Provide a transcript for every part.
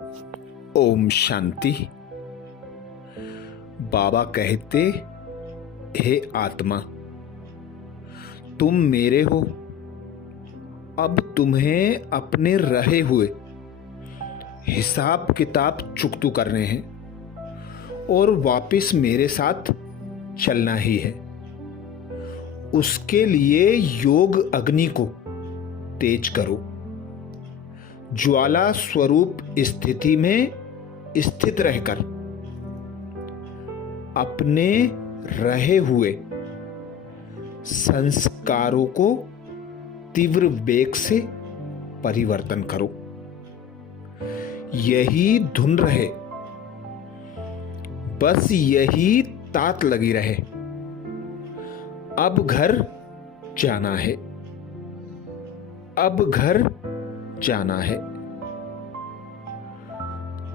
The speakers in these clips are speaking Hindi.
ओम शांति। बाबा कहते, हे आत्मा, तुम मेरे हो। अब तुम्हें अपने रहे हुए हिसाब किताब चुकतू करने हैं और वापस मेरे साथ चलना ही है। उसके लिए योग अग्नि को तेज करो। ज्वाला स्वरूप स्थिति में स्थित रहकर अपने रहे हुए संस्कारों को तीव्र वेग से परिवर्तन करो। यही धुन रहे, बस यही तात लगी रहे। अब घर जाना है, अब घर जाना है।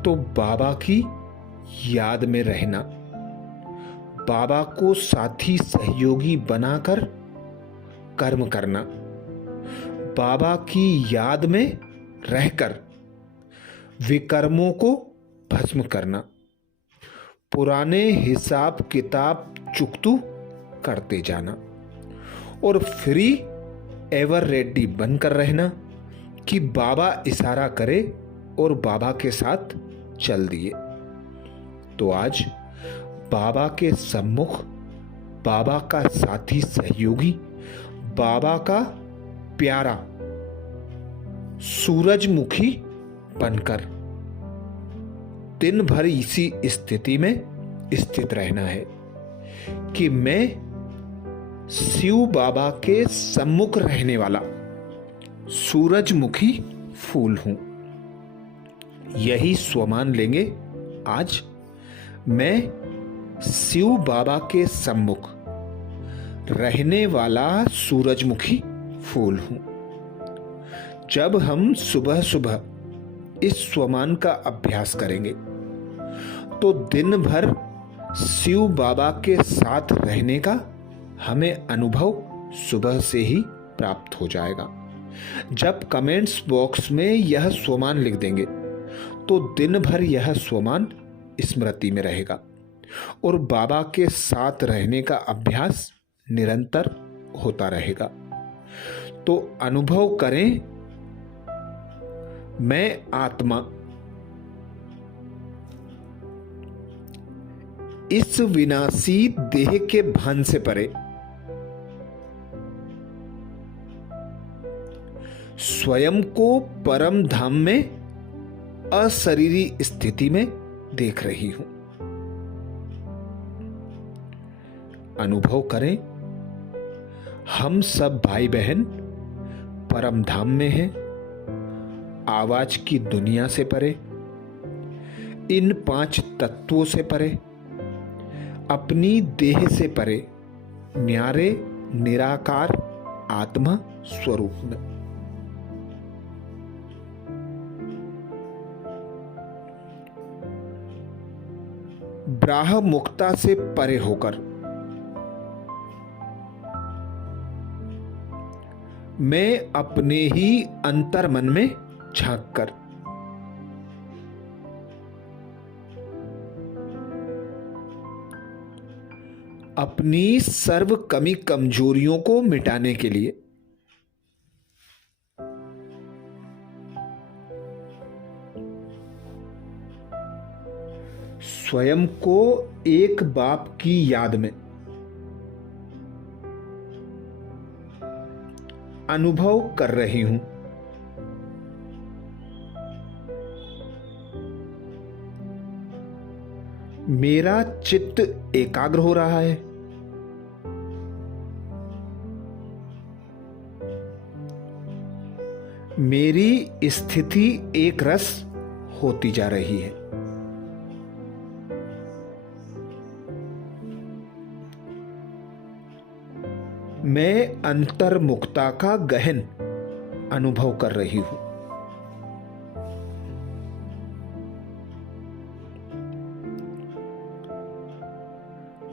तो बाबा की याद में रहना, बाबा को साथी सहयोगी बनाकर कर्म करना, बाबा की याद में रहकर विकर्मों को भस्म करना, पुराने हिसाब किताब चुकतू करते जाना और फ्री एवर रेडी बनकर रहना कि बाबा इशारा करे और बाबा के साथ चल दिए। तो आज बाबा के सम्मुख बाबा का साथी सहयोगी, बाबा का प्यारा सूरजमुखी बनकर दिन भर इसी स्थिति में स्थित रहना है कि मैं शिव बाबा के सम्मुख रहने वाला सूरजमुखी फूल हूं। यही स्वमान लेंगे आज, मैं शिव बाबा के सम्मुख रहने वाला सूरजमुखी फूल हूं। जब हम सुबह सुबह इस स्वमान का अभ्यास करेंगे तो दिन भर शिव बाबा के साथ रहने का हमें अनुभव सुबह से ही प्राप्त हो जाएगा। जब कमेंट्स बॉक्स में यह स्वमान लिख देंगे तो दिन भर यह स्वमान स्मृति में रहेगा और बाबा के साथ रहने का अभ्यास निरंतर होता रहेगा। तो अनुभव करें, मैं आत्मा इस विनाशी देह के भान से परे स्वयं को परम धाम में अशरीरी स्थिति में देख रही हूं। अनुभव करें, हम सब भाई बहन परम धाम में हैं, आवाज की दुनिया से परे, इन 5 तत्वों से परे, अपनी देह से परे, न्यारे निराकार आत्मा स्वरूप में। ब्राह्म मुक्ता से परे होकर मैं अपने ही अंतर मन में झांक कर अपनी सर्व कमी कमजोरियों को मिटाने के लिए स्वयं को एक बाप की याद में अनुभव कर रही हूं। मेरा चित्त एकाग्र हो रहा है। मेरी स्थिति एक रस होती जा रही है। मैं अंतर्मुखता का गहन अनुभव कर रही हूं।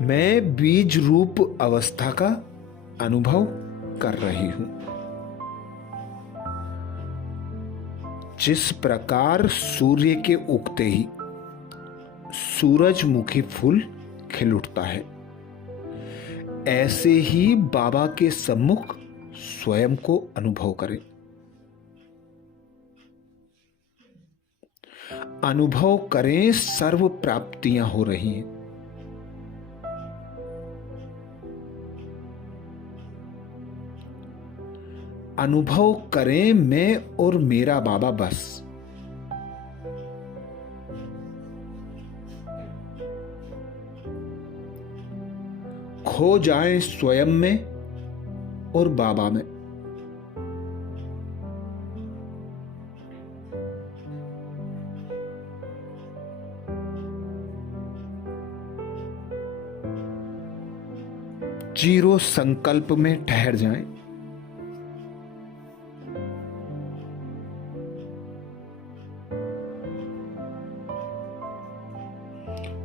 मैं बीज रूप अवस्था का अनुभव कर रही हूं। जिस प्रकार सूर्य के उगते ही सूरजमुखी फूल खिल उठता है, ऐसे ही बाबा के सम्मुख स्वयं को अनुभव करें। अनुभव करें सर्व प्राप्तियां हो रही हैं। अनुभव करें मैं और मेरा बाबा बस। खो जाएं स्वयं में और बाबा में। जीरो संकल्प में ठहर जाएं।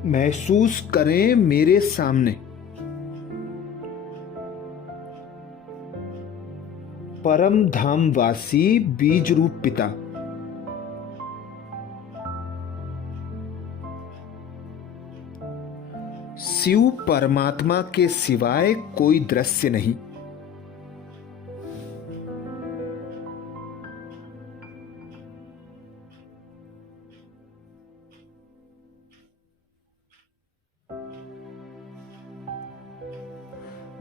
महसूस करें मेरे सामने परम धामवासी बीज रूप पिता शिव परमात्मा के सिवाय कोई दृश्य नहीं।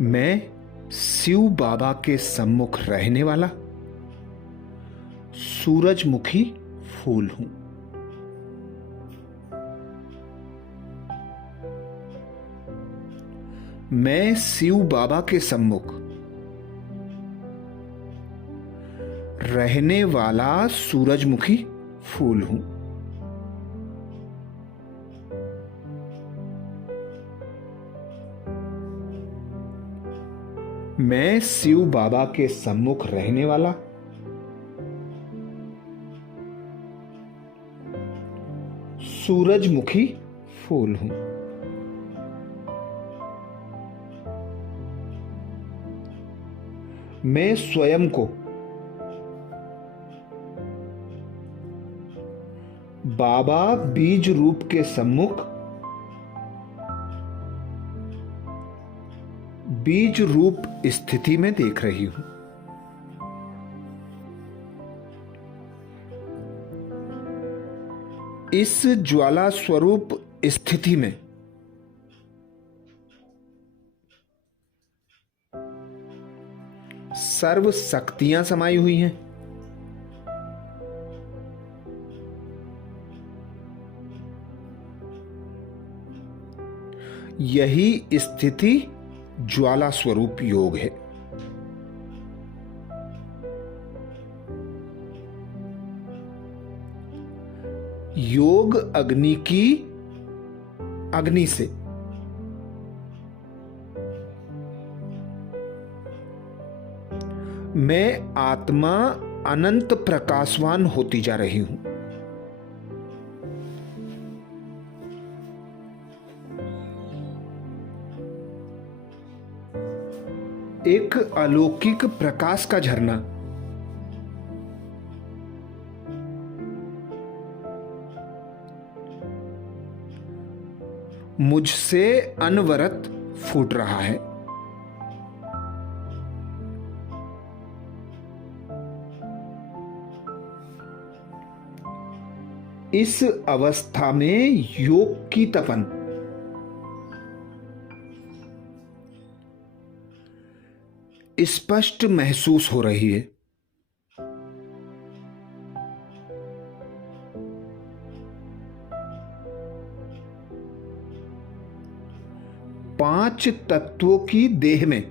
मैं शिव बाबा के सम्मुख रहने वाला सूरजमुखी फूल हूं। मैं शिव बाबा के सम्मुख रहने वाला सूरजमुखी फूल हूं। मैं शिव बाबा के सम्मुख रहने वाला सूरजमुखी फूल हूं। मैं स्वयं को बाबा बीज रूप के सम्मुख बीज रूप स्थिति में देख रही हूं। इस ज्वाला स्वरूप स्थिति में सर्व शक्तियां समाई हुई हैं। यही स्थिति ज्वाला स्वरूप योग है। योग अग्नि की अग्नि से मैं आत्मा अनंत प्रकाशवान होती जा रही हूं। एक अलौकिक प्रकाश का झरना मुझसे अनवरत फूट रहा है। इस अवस्था में योग की तपन स्पष्ट महसूस हो रही है। पांच तत्वों की देह में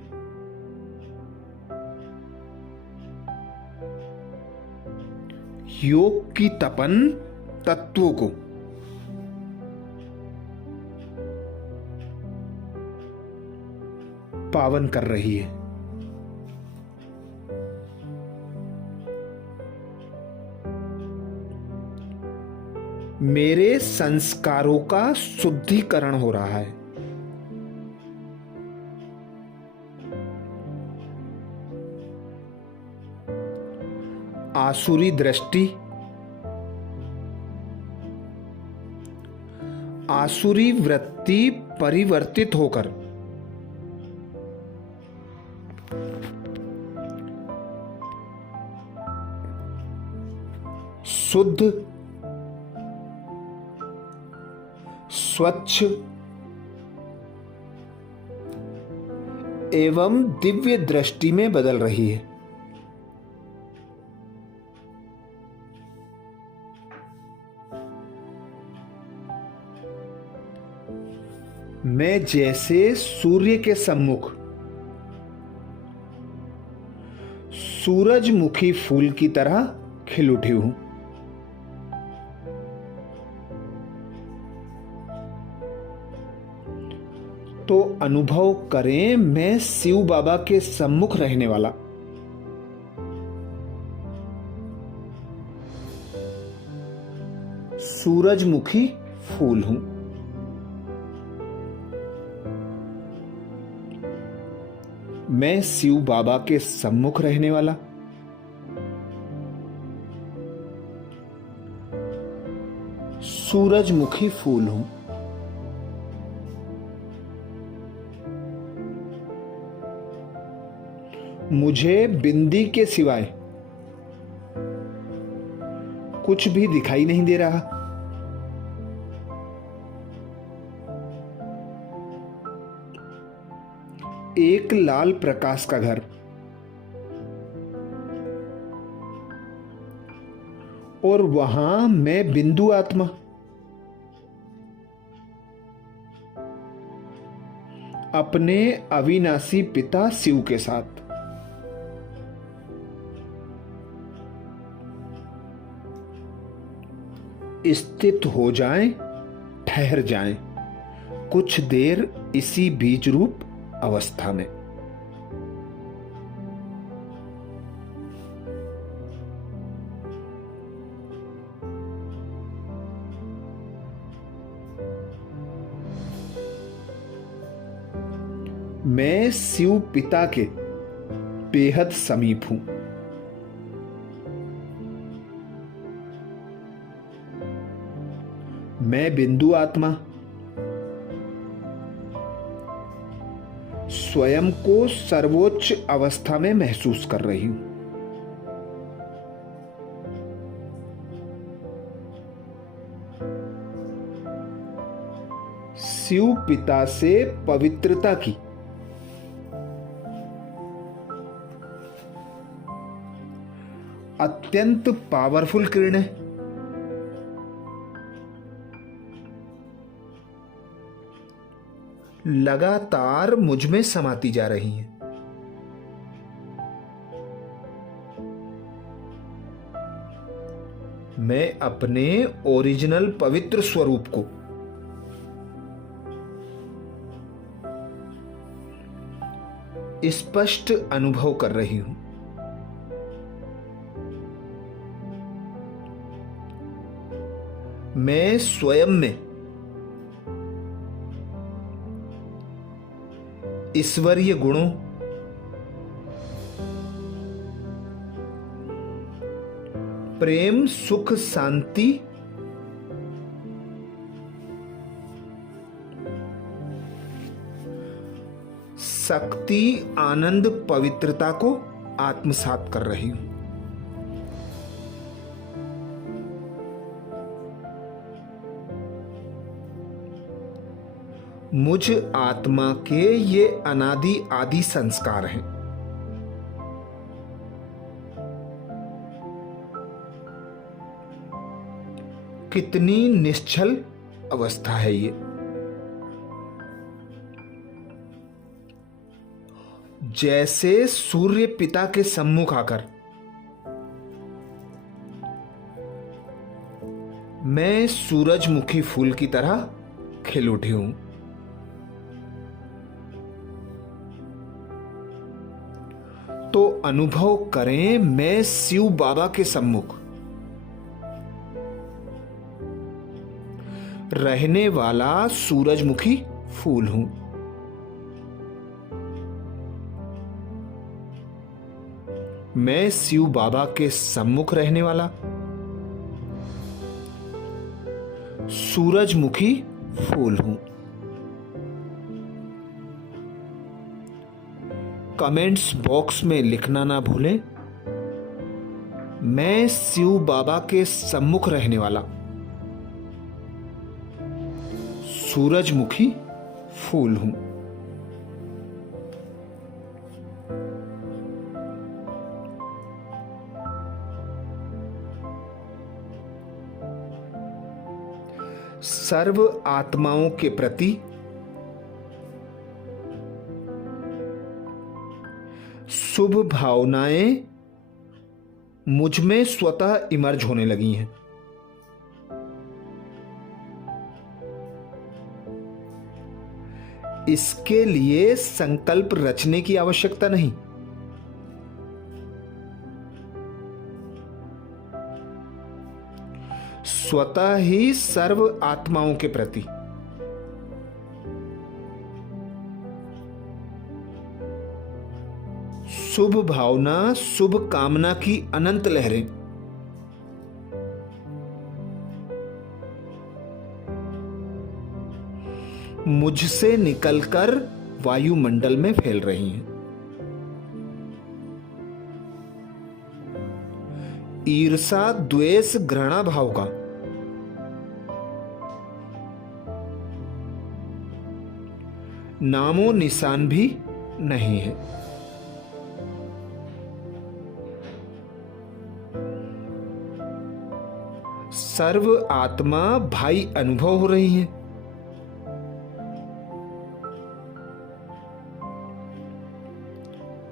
योग की तपन तत्वों को पावन कर रही है। मेरे संस्कारों का शुद्धिकरण हो रहा है। आसुरी दृष्टि आसुरी वृत्ति परिवर्तित होकर शुद्ध, स्वच्छ एवं दिव्य दृष्टि में बदल रही है। मैं जैसे सूर्य के सम्मुख सूरजमुखी फूल की तरह खिल उठी हूं। तो अनुभव करें, मैं शिव बाबा के सम्मुख रहने वाला सूरजमुखी फूल हूं। मैं शिव बाबा के सम्मुख रहने वाला सूरजमुखी फूल हूं। मुझे बिंदी के सिवाय कुछ भी दिखाई नहीं दे रहा। एक लाल प्रकाश का घर और वहां मैं बिंदु आत्मा अपने अविनाशी पिता शिव के साथ स्थित हो जाएं, ठहर जाएं कुछ देर इसी बीज रूप अवस्था में। मैं शिव पिता के बेहद समीप हूं। मैं बिंदु आत्मा स्वयं को सर्वोच्च अवस्था में महसूस कर रही हूं। शिव पिता से पवित्रता की अत्यंत पावरफुल किरणें लगातार मुझ में समाती जा रही हैं। मैं अपने ओरिजिनल पवित्र स्वरूप को स्पष्ट अनुभव कर रही हूं। मैं स्वयं में ईश्वरीय गुणों, प्रेम, सुख, शांति, शक्ति, आनंद, पवित्रता को आत्मसात कर रही हूं। मुझ आत्मा के ये अनादि आदि संस्कार हैं। कितनी निश्चल अवस्था है ये। जैसे सूर्य पिता के सम्मुख आकर मैं सूरजमुखी फूल की तरह खिल उठी हूं। तो अनुभव करें, मैं शिव बाबा के सम्मुख रहने वाला सूरजमुखी फूल हूं। मैं शिव बाबा के सम्मुख रहने वाला सूरजमुखी फूल हूं। कमेंट्स बॉक्स में लिखना ना भूलें, मैं शिव बाबा के सम्मुख रहने वाला सूरजमुखी फूल हूं। सर्व आत्माओं के प्रति शुभ भावनाएं मुझ में स्वतः इमर्ज होने लगी हैं। इसके लिए संकल्प रचने की आवश्यकता नहीं। स्वतः ही सर्व आत्माओं के प्रति शुभ भावना, शुभ कामना की अनंत लहरें मुझसे निकलकर वायुमंडल में फैल रही हैं। ईर्षा, द्वेष, घृणा भाव का नामो निशान भी नहीं है। सर्व आत्मा भाई अनुभव हो रही है।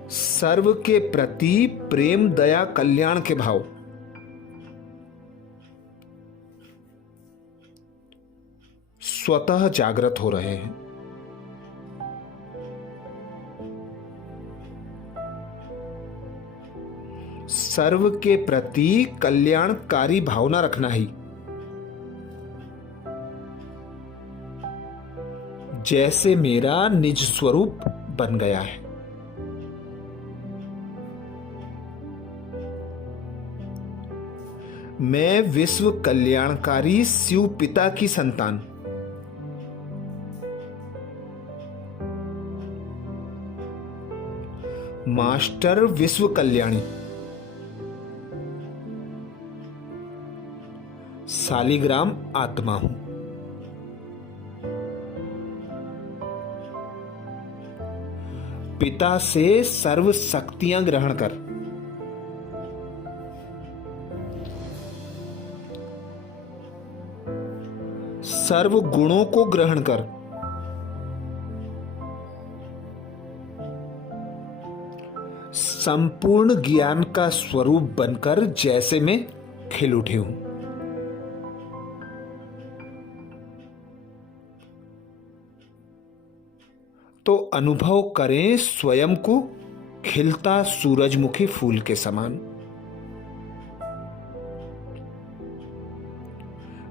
सर्व के प्रति प्रेम, दया, कल्याण के भाव स्वतः जागृत हो रहे हैं। सर्व के प्रति कल्याणकारी भावना रखना ही जैसे मेरा निज स्वरूप बन गया है। मैं विश्व कल्याणकारी शिव पिता की संतान मास्टर विश्व कल्याणी शालिग्राम आत्मा हूं। पिता से सर्व शक्तियां ग्रहण कर सर्व गुणों को ग्रहण कर संपूर्ण ज्ञान का स्वरूप बनकर जैसे मैं खिल उठी हूं। तो अनुभव करें स्वयं को खिलता सूरजमुखी फूल के समान।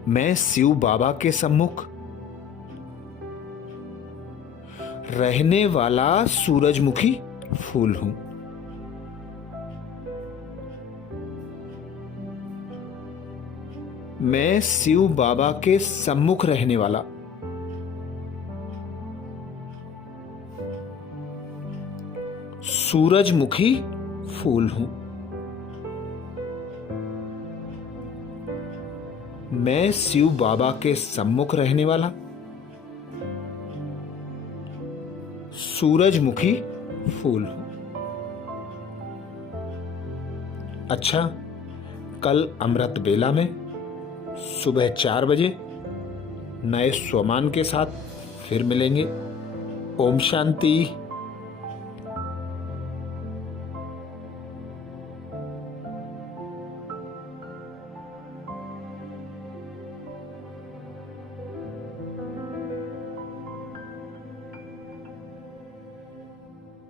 मैं शिव बाबा के सम्मुख रहने वाला सूरजमुखी फूल हूं। मैं शिव बाबा के सम्मुख रहने वाला सूरजमुखी फूल हूं। मैं शिव बाबा के सम्मुख रहने वाला सूरजमुखी फूल हूं। अच्छा, कल अमृत बेला में सुबह 4 बजे नए स्वमान के साथ फिर मिलेंगे। ओम शांति।